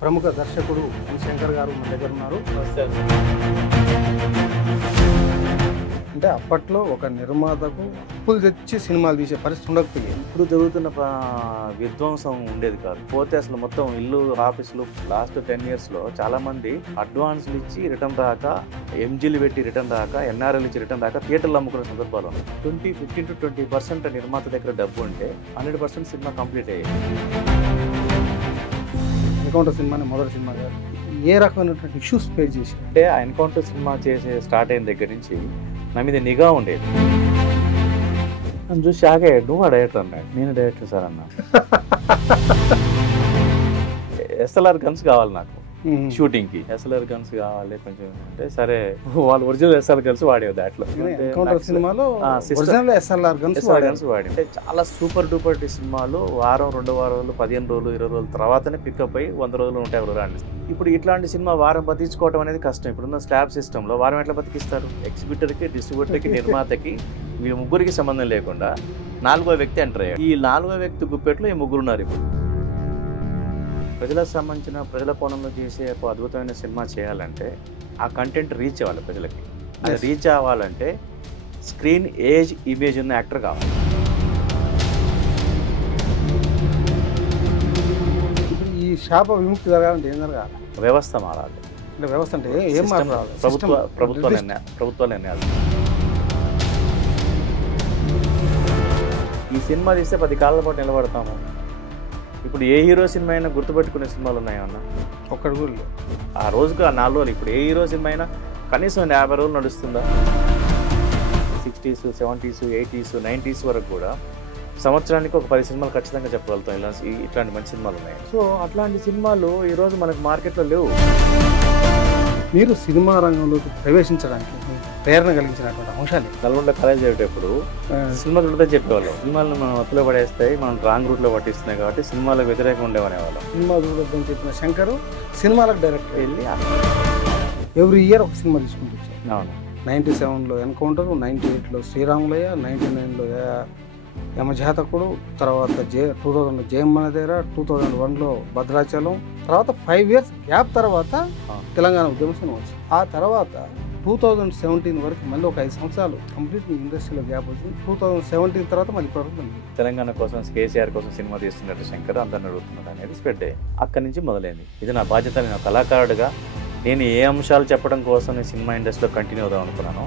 ప్రముఖ దర్శకుడు ఎన్ శంకర్ గారు మన దగ్గర ఉన్నారు. అంటే అప్పట్లో ఒక నిర్మాతకు అప్పులు తెచ్చి సినిమాలు తీసే పరిస్థితి ఉండకపోయింది. ఇప్పుడు జరుగుతున్న విధ్వంసం ఉండేది కాదు. పోతే అసలు మొత్తం ఇల్లు ఆఫీసులు లాస్ట్ 10 yearsలో చాలా మంది అడ్వాన్స్లు ఇచ్చి రిటర్న్ రాక, ఎంజీలు పెట్టి రిటర్న్ రాక, ఎన్ఆర్ఎల్ ఇచ్చి రిటర్న్ రాక థియేటర్లు అమ్ముకునే సందర్భాలు ఉన్నాయి. 15 to 20% నిర్మాత దగ్గర డబ్బు ఉంటే 100% సినిమా కంప్లీట్ అయ్యేది. ఎన్కౌంటర్ సినిమాని మొదటి సినిమా గారు ఏ రకమైనటువంటి ఇష్యూస్ ఫేస్ చేసి అంటే ఆ ఎన్కౌంటర్ సినిమా చేసే స్టార్ట్ అయిన దగ్గర నుంచి నా మీద నిఘా ఉండేది. నన్ను చూసి షాక్ అయ్యాడు. నువ్వు డైరెక్టర్ అన్నాడు. నేను డైరెక్టర్ సార్ అన్నా. ఎస్ఎల్ఆర్ గన్స్ కావాలి నాకు షూటింగ్ కి. ఎస్ఎల్ఆర్ గన్స్ కావాలి కొంచెం అంటే సరే వాళ్ళు ఒరిజినల్ ఎస్ఎల్ఆర్ గన్స్ వాడేవి దాంట్లో. సినిమాలో గన్స్ వాడి అంటే చాలా సూపర్ డూపర్ సినిమాలు వారం 2 వారాలు 15 రోజులు 20 రోజుల తర్వాతనే పికప్ అయ్యి 100 రోజులు 150 రోజులు. ఇప్పుడు ఇట్లాంటి సినిమా వారం బతికించుకోవడం అనేది కష్టం. ఇప్పుడున్న స్లాబ్ సిస్టంలో వారం ఎట్లా బతికిస్తారు? ఎగ్జిబిటర్కి, డిస్ట్రిబ్యూటర్కి, నిర్మాతకి ఈ ముగ్గురికి సంబంధం లేకుండా 4వ వ్యక్తి ఎంటర్ అయ్యాడు. ఈ 4వ వ్యక్తి గుప్పెట్లో ఈ ముగ్గురు ఉన్నారు. ఇప్పుడు ప్రజలకు సంబంధించిన ప్రజల కోణంలో చేసే ఒక అద్భుతమైన సినిమా చేయాలంటే ఆ కంటెంట్ రీచ్ అవ్వాలి ప్రజలకి. అది రీచ్ అవ్వాలంటే స్క్రీన్ ఏజ్ ఇమేజ్ ఉన్న యాక్టర్ కావాలి. ఈ శాప విముక్తి జరగాలంటే ఏం జరగాలి? వ్యవస్థ మారాలి. అంటే వ్యవస్థ అంటే ఏం మారాలి? ప్రభుత్వ నిర్ణయాలు. ఈ సినిమా తీస్తే 10 కాలాల పాటు నిలబడతాము. ఇప్పుడు ఏ హీరో సినిమా అయినా గుర్తుపెట్టుకునే సినిమాలు ఉన్నాయన్నా? ఒక్కడు కూడా ఆ రోజుకు ఆ 4 రోజులు. ఇప్పుడు ఏ హీరో సినిమా అయినా కనీసం 50 రోజులు నడుస్తుందా? 60s, 70s, 80s, 90s వరకు కూడా సంవత్సరానికి ఒక 10 సినిమాలు ఖచ్చితంగా చెప్పగలుగుతాం. ఇట్లాంటి మంచి సినిమాలు ఉన్నాయి. సో అట్లాంటి సినిమాలు ఈరోజు మనకు మార్కెట్లో లేవు. మీరు సినిమా రంగంలోకి ప్రవేశించడానికి ప్రేరణ కలిగించినటువంటి అంశాలు నల్గొండ కాలేజ్ చదివేటప్పుడు సినిమా చూడదే చెప్పేవాళ్ళం. సినిమాలను మనం అప్పులో పడేస్తాయి, మనం రాంగ్ రూట్లో పట్టిస్తున్నాయి కాబట్టి సినిమాలకు వ్యతిరేకంగా ఉండేవనేవాళ్ళం. సినిమా చూడొద్దని చెప్పిన శంకర్ సినిమాలకు డైరెక్ట్ వెళ్ళి ఎవ్రీ ఇయర్ ఒక సినిమా తీసుకుంటూ వచ్చారు. అవును. 97లో ఎన్కౌంటర్, 98లో శ్రీరాములయ్య, 99లో యమజాతకుడు, తర్వాత 2000లో జయమ్మనదేర, 2001లో భద్రాచలం, తర్వాత 5 years గ్యాప్ తర్వాత తెలంగాణ ఉద్యమ సినిమా వచ్చింది. ఆ తర్వాత 2017 వరకు మళ్ళీ ఒక 5 సంవత్సరాలు కంప్లీట్ ఇండస్ట్రీలో గ్యాప్ వచ్చింది. 2017 తర్వాత మళ్ళీ ప్రభుత్వం తెలంగాణ కోసం, కేసీఆర్ కోసం సినిమా తీస్తున్నట్టు శంకర్ అందరిని అడుగుతున్నాడు అనేది స్ప్రెడ్ అయ్యి అక్కడి నుంచి మొదలైంది. ఇది నా బాధ్యత. నేను కళాకారుడిగా నేను ఏ అంశాలు చెప్పడం కోసం నేను సినిమా ఇండస్ట్రీలో కంటిన్యూ అవుదాం అనుకున్నాను.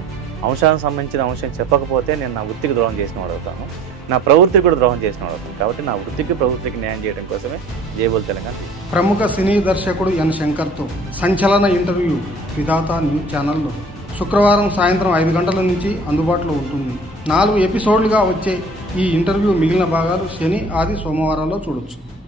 అంశానికి సంబంధించిన అంశం చెప్పకపోతే నేను నా వృత్తికి ద్రోహం చేసిన వాడు అవుతాను, నా ప్రవృత్తికి కూడా ద్రోహం చేసిన వాడు అవుతాను. కాబట్టి నా వృత్తికి ప్రవృత్తికి న్యాయం చేయడం కోసమే జయబోల్ తెలంగాణ. ప్రముఖ సినీ దర్శకుడు ఎన్ శంకర్తో సంచలన ఇంటర్వ్యూ విధాత న్యూస్ ఛానల్లో శుక్రవారం సాయంత్రం 5 గంటల నుంచి అందుబాటులో ఉంటుంది. 4 ఎపిసోడ్లుగా వచ్చే ఈ ఇంటర్వ్యూ మిగిలిన భాగాలు శని, ఆది, సోమవారాల్లో చూడొచ్చు.